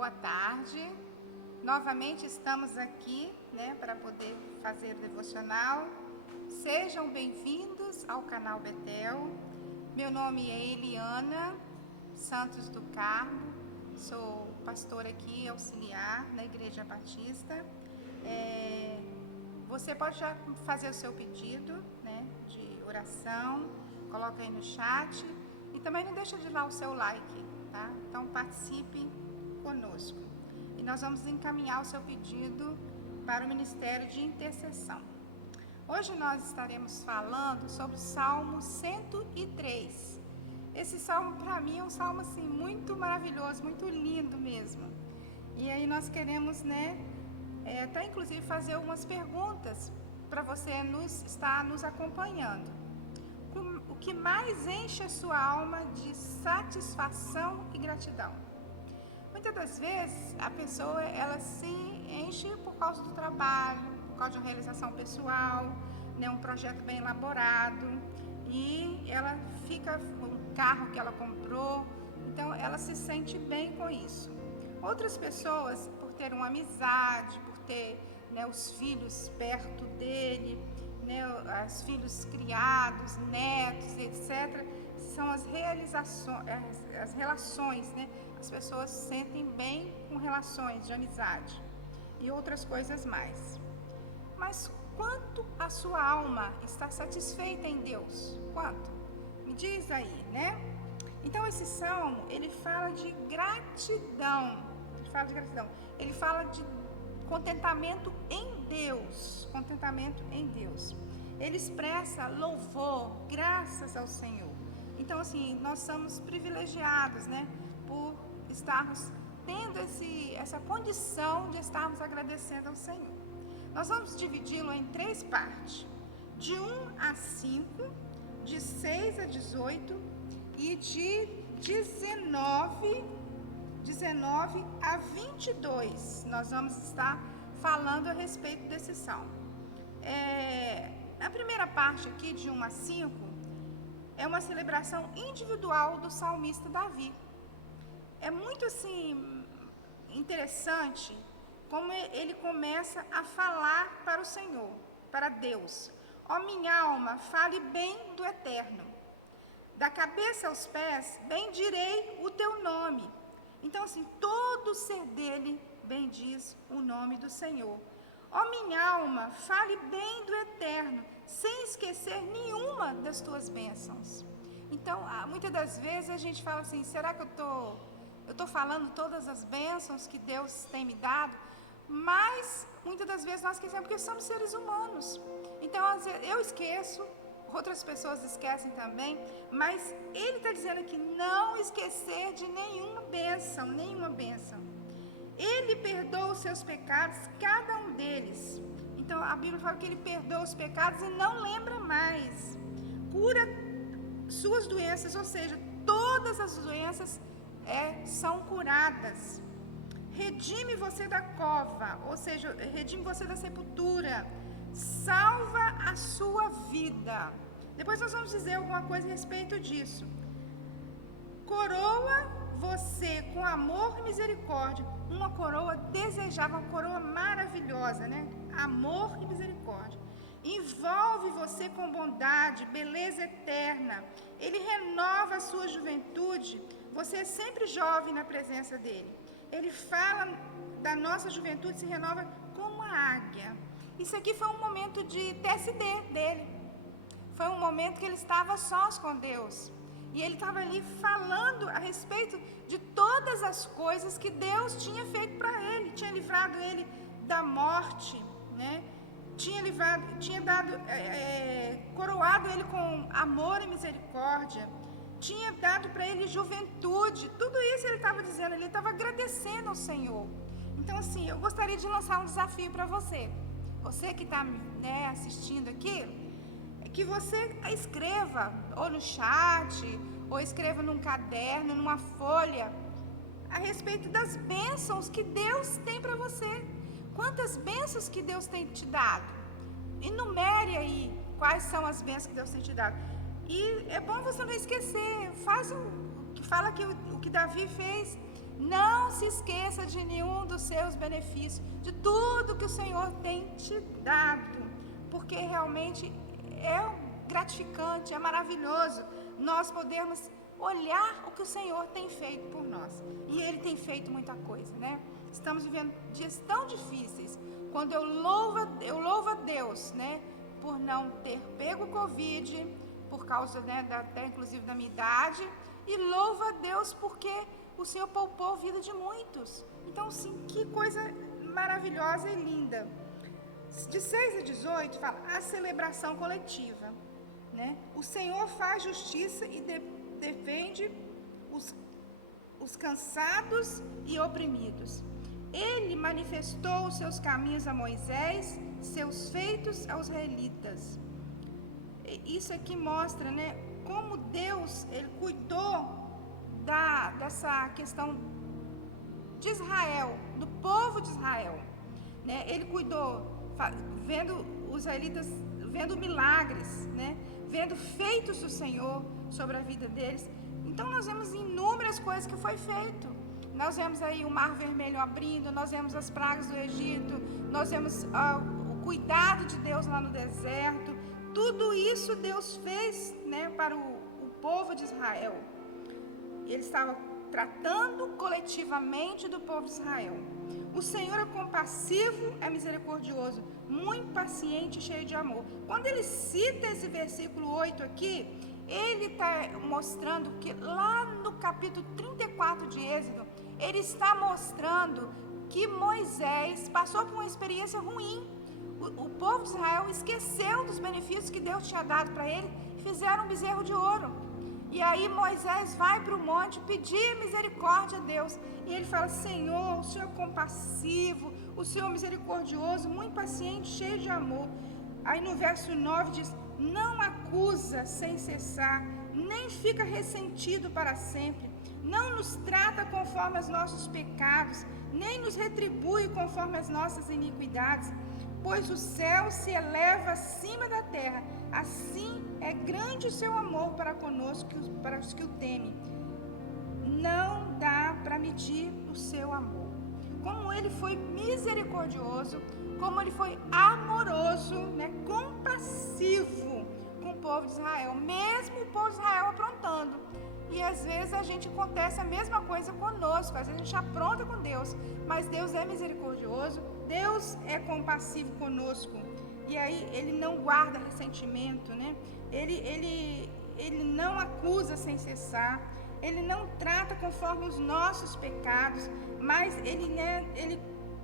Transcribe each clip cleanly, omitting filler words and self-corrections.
boa tarde. Novamente estamos aqui, para poder fazer o devocional. Sejam bem-vindos ao canal Betel. Meu nome é Eliana Santos do Carmo, sou pastora aqui, auxiliar na Igreja Batista. Você pode já fazer o seu pedido, de oração, coloca aí no chat e também não deixa de dar o seu like, tá? Então participe conosco. E nós vamos encaminhar o seu pedido para o Ministério de Intercessão. Hoje nós estaremos falando sobre o Salmo 103. Esse salmo, para mim, é um salmo assim, muito maravilhoso, muito lindo mesmo. E aí nós queremos, até inclusive fazer algumas perguntas para você estar nos acompanhando. O que mais enche a sua alma de satisfação e gratidão? Muitas das vezes a pessoa ela se enche por causa do trabalho, por causa de uma realização pessoal, um projeto bem elaborado, e ela fica o carro que ela comprou, então ela se sente bem com isso. Outras pessoas, por ter uma amizade, por ter os filhos perto dele, os filhos criados, netos, etc., são as realizações, as relações, As pessoas se sentem bem com relações de amizade e outras coisas mais. Mas quanto a sua alma está satisfeita em Deus? Quanto? Me diz aí, Então esse salmo, ele fala de gratidão. Ele fala de contentamento em Deus. Contentamento em Deus. Ele expressa louvor, graças ao Senhor. Então, assim, nós somos privilegiados, por estarmos tendo essa condição de estarmos agradecendo ao Senhor. Nós vamos dividi-lo em 3 partes, de 1 a 5, de 6 a 18 e de 19 a 22. Nós vamos estar falando a respeito desse salmo. A primeira parte aqui, de 1 a 5, é uma celebração individual do salmista Davi. É muito assim interessante como ele começa a falar para o Senhor, para Deus. Ó minha alma, fale bem do Eterno. Da cabeça aos pés, bendirei o teu nome. Então, assim, todo ser dele bendiz o nome do Senhor. Ó minha alma, fale bem do Eterno, sem esquecer nenhuma das tuas bênçãos. Então, muitas das vezes a gente fala assim, será que eu estou falando todas as bênçãos que Deus tem me dado? Mas, muitas das vezes nós esquecemos, porque somos seres humanos. Então, às vezes, eu esqueço, outras pessoas esquecem também, mas ele está dizendo aqui, não esquecer de nenhuma bênção, Ele perdoa os seus pecados, cada um deles. Então, a Bíblia fala que ele perdoa os pecados e não lembra mais. Cura suas doenças, ou seja, todas as doenças são curadas. Redime você da cova, ou seja, redime você da sepultura. Salva a sua vida. Depois nós vamos dizer alguma coisa a respeito disso. Coroa você com amor e misericórdia. Uma coroa desejável, uma coroa maravilhosa, Amor e misericórdia. Envolve você com bondade, beleza eterna. Ele renova a sua juventude. Você é sempre jovem na presença dele. Ele fala da nossa juventude, se renova como a águia. Isso aqui foi um momento de TSD dele. Foi um momento que ele estava sós com Deus. E ele estava ali falando a respeito de todas as coisas que Deus tinha feito para ele. Tinha livrado ele da morte, tinha coroado ele com amor e misericórdia. Tinha dado para ele juventude. Tudo isso ele estava dizendo, ele estava agradecendo ao Senhor. Então, assim, eu gostaria de lançar um desafio para você. Você que está assistindo aqui, que você escreva, ou no chat, ou escreva num caderno, numa folha, a respeito das bênçãos que Deus tem para você. Quantas bênçãos que Deus tem te dado? Enumere aí quais são as bênçãos que Deus tem te dado. E é bom você não esquecer, fala que o que Davi fez, Não se esqueça de nenhum dos seus benefícios, de tudo que o Senhor tem te dado, porque realmente é gratificante, é maravilhoso nós podermos olhar o que o Senhor tem feito por nós. E Ele tem feito muita coisa, né? Estamos vivendo dias tão difíceis, quando eu louvo a Deus, né, por não ter pego Covid, por causa, né, até inclusive da minha idade, e louvo a Deus porque o Senhor poupou a vida de muitos. Então, sim, que coisa maravilhosa e linda. De 6 a 18, fala a celebração coletiva, né? O Senhor faz justiça e defende os cansados e oprimidos. Ele manifestou os seus caminhos a Moisés, seus feitos aos israelitas. Isso aqui mostra, né, como Deus, ele cuidou dessa questão de Israel, do povo de Israel, né? Ele cuidou, vendo os israelitas, vendo milagres, né? Vendo feitos do Senhor sobre a vida deles. Então nós vemos inúmeras coisas que foi feito. Nós vemos aí o Mar Vermelho abrindo, nós vemos as pragas do Egito, nós vemos o cuidado de Deus lá no deserto. Tudo isso Deus fez, né, para o povo de Israel. Ele estava tratando coletivamente do povo de Israel. O Senhor é compassivo, é misericordioso, muito paciente e cheio de amor. Quando ele cita esse versículo 8 aqui, ele está mostrando que lá no capítulo 34 de Êxodo, ele está mostrando que Moisés passou por uma experiência ruim. O povo de Israel esqueceu dos benefícios que Deus tinha dado para ele e fizeram um bezerro de ouro. E aí Moisés vai para o monte pedir misericórdia a Deus. E ele fala: Senhor, o Senhor é compassivo, o Senhor é misericordioso, muito paciente, cheio de amor. Aí no verso 9 diz: não acusa sem cessar, nem fica ressentido para sempre. Não nos trata conforme os nossos pecados, nem nos retribui conforme as nossas iniquidades. Pois o céu se eleva acima da terra, assim é grande o seu amor para conosco, para os que o temem. Não dá para medir o seu amor. Como ele foi misericordioso, como ele foi amoroso, né, compassivo com o povo de Israel, mesmo o povo de Israel aprontando. E às vezes acontece a mesma coisa conosco, às vezes a gente apronta com Deus, mas Deus é misericordioso, Deus é compassivo conosco. E aí ele não guarda ressentimento, né? Ele não acusa sem cessar, ele não trata conforme os nossos pecados, mas ele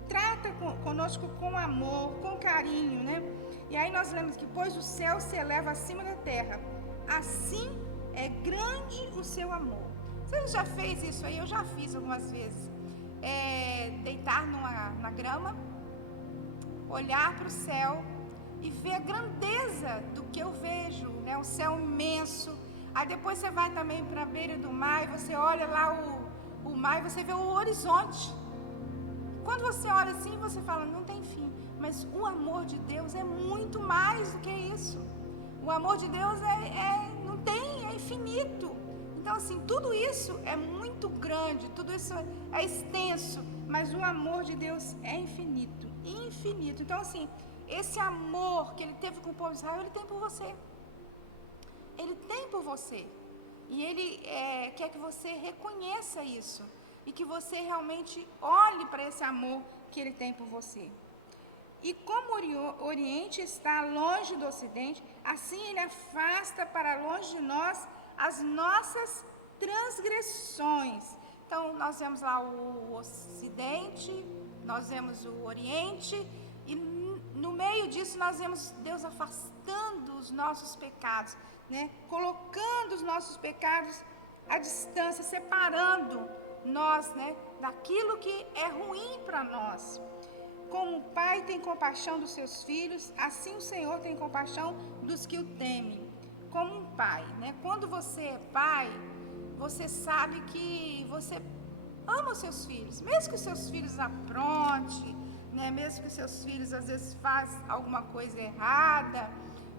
trata conosco com amor, com carinho, né? E aí nós lemos que pois o céu se eleva acima da terra, assim é grande o seu amor. Você já fez isso aí? Eu já fiz algumas vezes. Deitar na grama, olhar para o céu e ver a grandeza do que eu vejo, né? O céu imenso. Aí depois você vai também para a beira do mar e você olha lá o mar e você vê o horizonte. Quando você olha assim, você fala, não tem fim. Mas o amor de Deus é muito mais do que isso. O amor de Deus é infinito. Então, assim, tudo isso é muito grande, tudo isso é extenso, mas o amor de Deus é infinito, infinito. Então, assim, esse amor que ele teve com o povo de Israel, ele tem por você. Ele tem por você. E ele quer que você reconheça isso e que você realmente olhe para esse amor que ele tem por você. E como o Oriente está longe do Ocidente, assim ele afasta para longe de nós as nossas transgressões. Então, nós vemos lá o Ocidente, nós vemos o Oriente, e no meio disso nós vemos Deus afastando os nossos pecados, né? Colocando os nossos pecados à distância, separando nós, né, daquilo que é ruim para nós. Como o pai tem compaixão dos seus filhos, assim o Senhor tem compaixão dos que o temem. Como um pai, né? Quando você é pai, você sabe que você ama os seus filhos, mesmo que os seus filhos apronte, né? Mesmo que os seus filhos às vezes façam alguma coisa errada,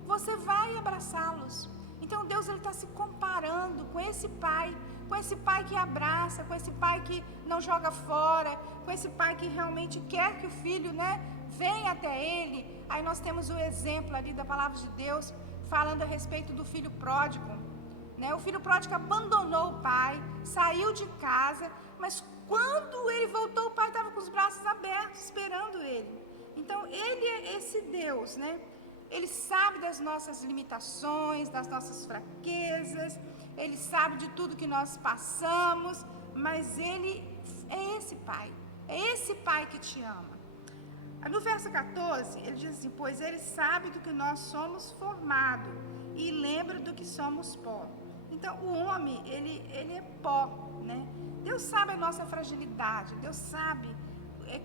você vai abraçá-los. Então Deus está se comparando com esse pai, com esse pai que abraça, com esse pai que não joga fora, com esse pai que realmente quer que o filho, né, venha até ele. Aí nós temos o exemplo ali da palavra de Deus, falando a respeito do filho pródigo, né? O filho pródigo abandonou o pai, saiu de casa, mas quando ele voltou, o pai estava com os braços abertos, esperando ele. Então, ele é esse Deus, né? Ele sabe das nossas limitações, das nossas fraquezas, ele sabe de tudo que nós passamos, mas ele é esse pai que te ama. No verso 14, ele diz assim: pois ele sabe do que nós somos formados e lembra do que somos pó. Então, o homem, ele é pó, né? Deus sabe a nossa fragilidade, Deus sabe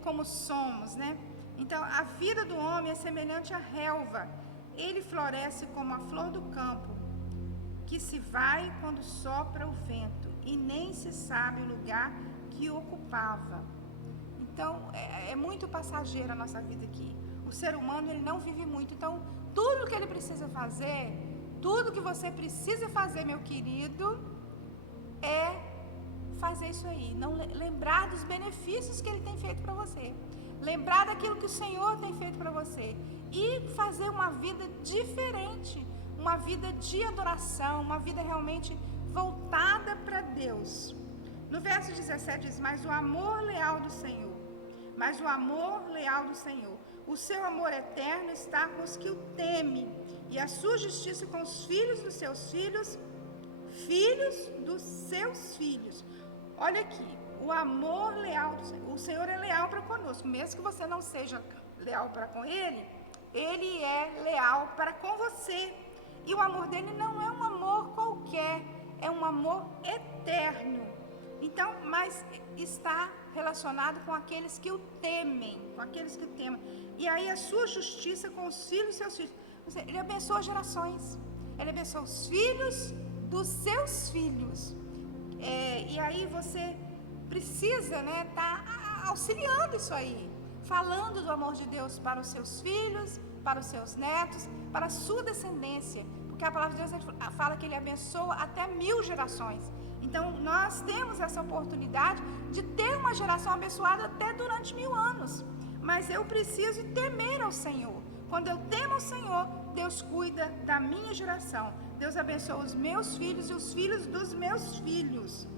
como somos, né? Então, a vida do homem é semelhante à relva. Ele floresce como a flor do campo, que se vai quando sopra o vento, e nem se sabe o lugar que ocupava. Então, é muito passageira a nossa vida aqui. O ser humano, ele não vive muito. Então, tudo que ele precisa fazer, tudo que você precisa fazer, meu querido, é fazer isso aí. Não lembrar dos benefícios que ele tem feito para você. Lembrar daquilo que o Senhor tem feito para você. E fazer uma vida diferente. Uma vida de adoração. Uma vida realmente voltada para Deus. No verso 17 diz: mas o amor leal do Senhor. Mas o amor leal do Senhor. O seu amor eterno está com os que o temem. E a sua justiça com os filhos dos seus filhos. Filhos dos seus filhos. Olha aqui. O amor leal do Senhor. O Senhor é leal para conosco. Mesmo que você não seja leal para com Ele, Ele é leal para com você. E o amor dele não é um amor qualquer. É um amor eterno. Então, mas está relacionado com aqueles que o temem. Com aqueles que o temem. E aí a sua justiça com os filhos dos seus filhos. Ele abençoa gerações. Ele abençoa os filhos dos seus filhos. E aí você precisa, né, tá auxiliando isso aí, falando do amor de Deus para os seus filhos, para os seus netos, para a sua descendência, porque a palavra de Deus fala que Ele abençoa até 1000 gerações. Então nós temos essa oportunidade de ter uma geração abençoada até durante 1000 anos, mas eu preciso temer ao Senhor. Quando eu temo ao Senhor, Deus cuida da minha geração. Deus abençoa os meus filhos e os filhos dos meus filhos.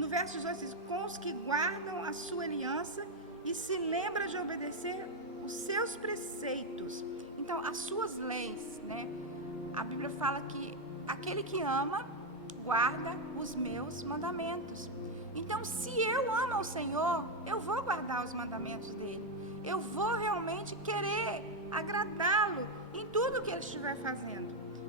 No verso 18 diz: com os que guardam a sua aliança e se lembra de obedecer os seus preceitos. Então, as suas leis, né? A Bíblia fala que aquele que ama, guarda os meus mandamentos. Então, se eu amo ao Senhor, eu vou guardar os mandamentos dele. Eu vou realmente querer agradá-lo em tudo que ele estiver fazendo.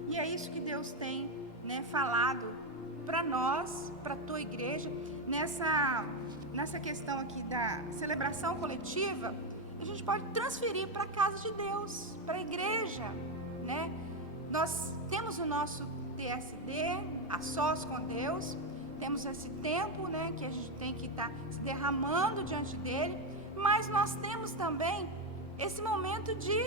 E é isso que Deus tem, né, falado para nós, para a tua igreja, nessa questão aqui da celebração coletiva. A gente pode transferir para a casa de Deus, para a igreja, né? Nós temos o nosso TSD, a sós com Deus, temos esse tempo, né, que a gente tem que estar se derramando diante dele, mas nós temos também esse momento de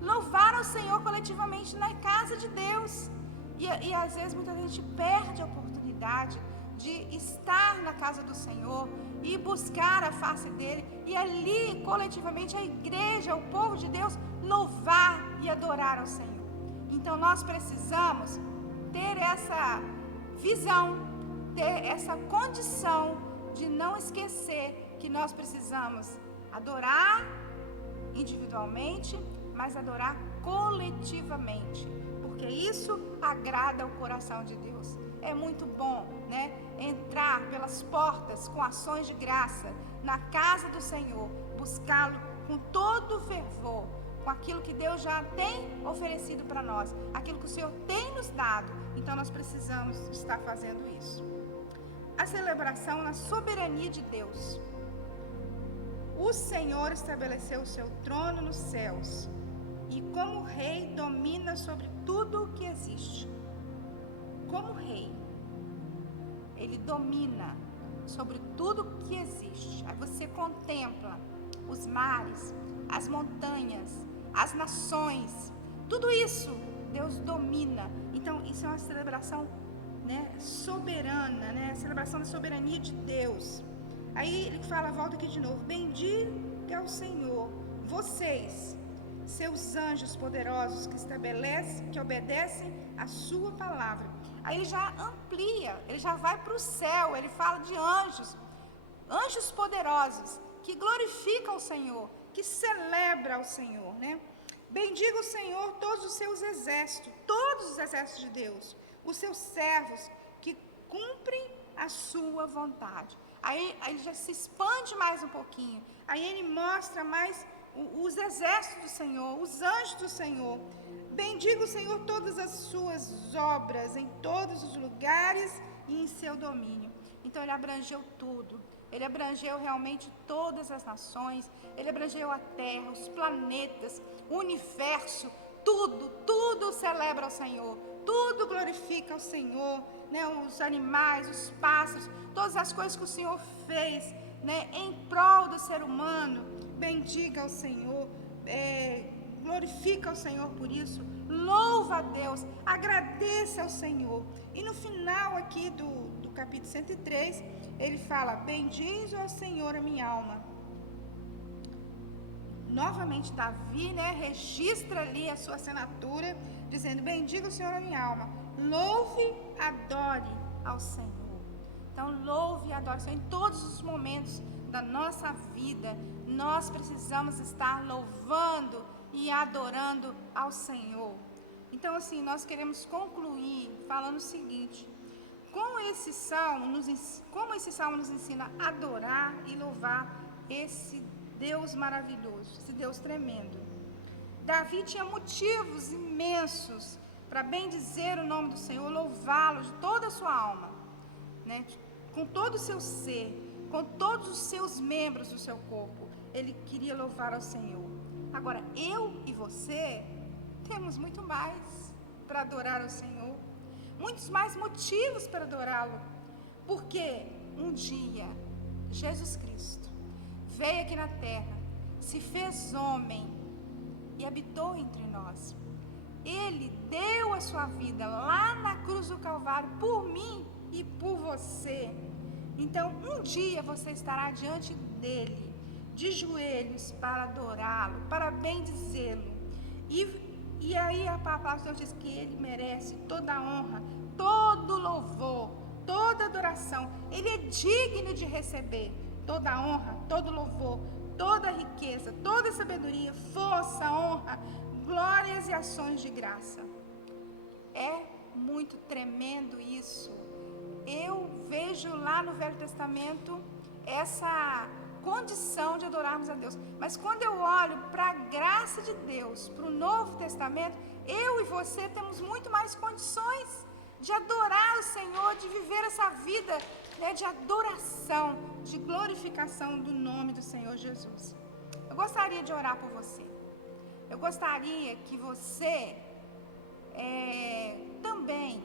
louvar ao Senhor coletivamente na casa de Deus. E às vezes muita gente perde a oportunidade de estar na casa do Senhor e buscar a face dele, e ali coletivamente a igreja, o povo de Deus, louvar e adorar ao Senhor. Então nós precisamos ter essa visão, ter essa condição de não esquecer que nós precisamos adorar individualmente, mas adorar coletivamente, porque isso agrada o coração de Deus. É muito bom, né, entrar pelas portas com ações de graça na casa do Senhor, buscá-lo com todo o fervor, com aquilo que Deus já tem oferecido para nós, aquilo que o Senhor tem nos dado. Então nós precisamos estar fazendo isso. A celebração na soberania de Deus. O Senhor estabeleceu o seu trono nos céus e como rei domina sobre tudo o que existe. Como rei, ele domina sobre tudo que existe. Aí você contempla os mares, as montanhas, as nações, tudo isso Deus domina. Então isso é uma celebração né, soberana, né, a celebração da soberania de Deus. Aí ele fala, volta aqui de novo, bendiga ao Senhor, vocês, seus anjos poderosos que obedecem a sua palavra. Aí ele já amplia, ele já vai para o céu, ele fala de anjos poderosos, que glorificam o Senhor, que celebram o Senhor, né? Bendiga o Senhor todos os seus exércitos, todos os exércitos de Deus, os seus servos, que cumprem a sua vontade. Aí já se expande mais um pouquinho, aí ele mostra mais os exércitos do Senhor, os anjos do Senhor. Bendiga o Senhor todas as suas obras, em todos os lugares e em seu domínio. Então ele abrangeu tudo, ele abrangeu realmente todas as nações, ele abrangeu a terra, os planetas, o universo, tudo celebra ao Senhor, tudo glorifica ao Senhor, né? Os animais, os pássaros, todas as coisas que o Senhor fez, né, em prol do ser humano. Bendiga ao Senhor, glorifica ao Senhor por isso, louva a Deus, agradeça ao Senhor. E no final aqui do capítulo 103, ele fala, bendize ao Senhor a minha alma. Novamente Davi, né, registra ali a sua assinatura, dizendo, bendiga o Senhor a minha alma, louve, adore ao Senhor. Então louve e adore ao Senhor em todos os momentos da nossa vida. Nós precisamos estar louvando e adorando ao Senhor. Então assim, nós queremos concluir falando o seguinte, como esse salmo nos ensina a adorar e louvar esse Deus maravilhoso, esse Deus tremendo. Davi tinha motivos imensos para bendizer o nome do Senhor, louvá-lo de toda a sua alma, né? Com todo o seu ser, com todos os seus membros do seu corpo, ele queria louvar ao Senhor. Agora, eu e você temos muito mais para adorar ao Senhor, muitos mais motivos para adorá-lo, porque um dia Jesus Cristo veio aqui na terra, se fez homem e habitou entre nós. Ele deu a sua vida lá na cruz do Calvário por mim e por você. Então, um dia você estará diante dele, de joelhos, para adorá-lo, para bendizê-lo. E aí a palavra de Deus diz que ele merece toda a honra, todo louvor, toda adoração. Ele é digno de receber toda a honra, todo louvor, toda a riqueza, toda a sabedoria, força, honra, glórias e ações de graça. É muito tremendo isso. Eu vejo lá no Velho Testamento essa condição de adorarmos a Deus. Mas quando eu olho para a graça de Deus, para o Novo Testamento, eu e você temos muito mais condições de adorar o Senhor, de viver essa vida, né, de adoração, de glorificação do nome do Senhor Jesus. Eu gostaria de orar por você. Eu gostaria que você também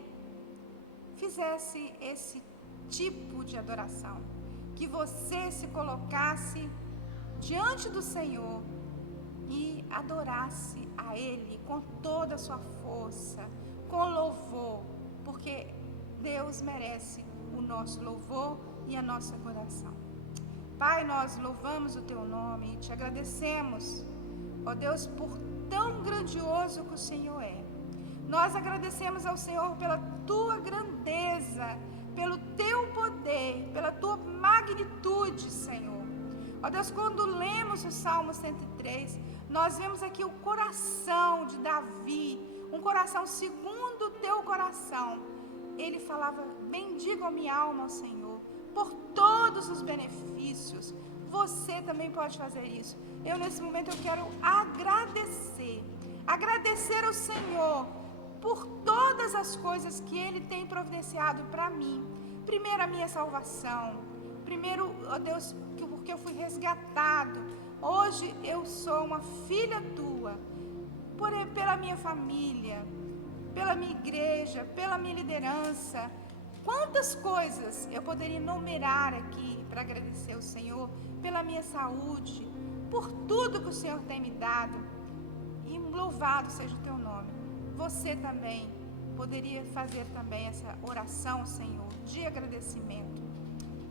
fizesse esse tipo de adoração, que você se colocasse diante do Senhor e adorasse a Ele com toda a sua força, com louvor, porque Deus merece o nosso louvor e a nossa adoração. Pai, nós louvamos o Teu nome e Te agradecemos, ó Deus, por tão grandioso que o Senhor é. Nós agradecemos ao Senhor pela Tua grandeza, pelo Teu poder, pela Tua magnitude, Senhor. Ó Deus, quando lemos o Salmo 103, nós vemos aqui o coração de Davi, um coração segundo o Teu coração. Ele falava, bendigo a minha alma ao Senhor, por todos os benefícios. Você também pode fazer isso. Eu nesse momento eu quero agradecer ao Senhor por todas as coisas que Ele tem providenciado para mim. Primeiro a minha salvação, primeiro, ó Deus, porque eu fui resgatado. Hoje eu sou uma filha Tua, pela minha família, pela minha igreja, pela minha liderança. Quantas coisas eu poderia enumerar aqui para agradecer ao Senhor, pela minha saúde, por tudo que o Senhor tem me dado. E louvado seja o Teu nome. Você também poderia fazer também essa oração, Senhor, de agradecimento.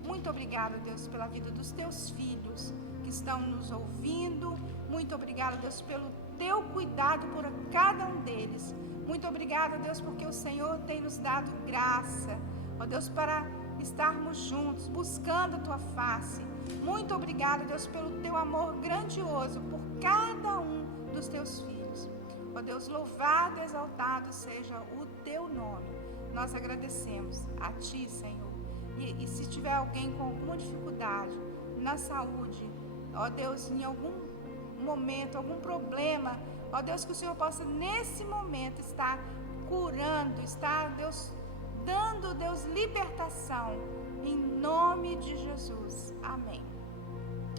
Muito obrigada, Deus, pela vida dos teus filhos que estão nos ouvindo. Muito obrigada, Deus, pelo teu cuidado por cada um deles. Muito obrigada, Deus, porque o Senhor tem nos dado graça, ó Deus, para estarmos juntos, buscando a tua face. Muito obrigada, Deus, pelo teu amor grandioso por cada um dos teus filhos. Ó Deus, louvado e exaltado seja o teu nome. Nós agradecemos a ti, Senhor. E se tiver alguém com alguma dificuldade na saúde, ó Deus, em algum momento, algum problema, ó Deus, que o Senhor possa nesse momento estar curando, estar, Deus, dando, Deus, libertação, em nome de Jesus. Amém.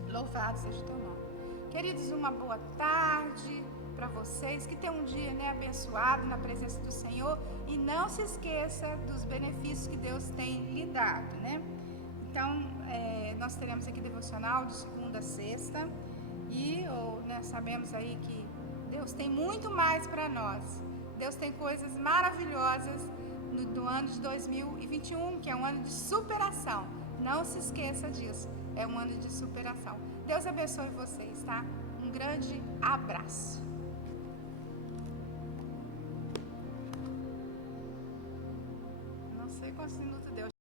Louvado seja o teu nome. Queridos, uma boa tarde para vocês, que tenham um dia, né, abençoado na presença do Senhor, e não se esqueça dos benefícios que Deus tem lhe dado, né? Então, nós teremos aqui devocional de segunda a sexta, e sabemos aí que Deus tem muito mais para nós. Deus tem coisas maravilhosas no ano de 2021, que é um ano de superação. Não se esqueça disso, é um ano de superação. Deus abençoe vocês, tá? Um grande abraço. Não sei quantos minutos deu.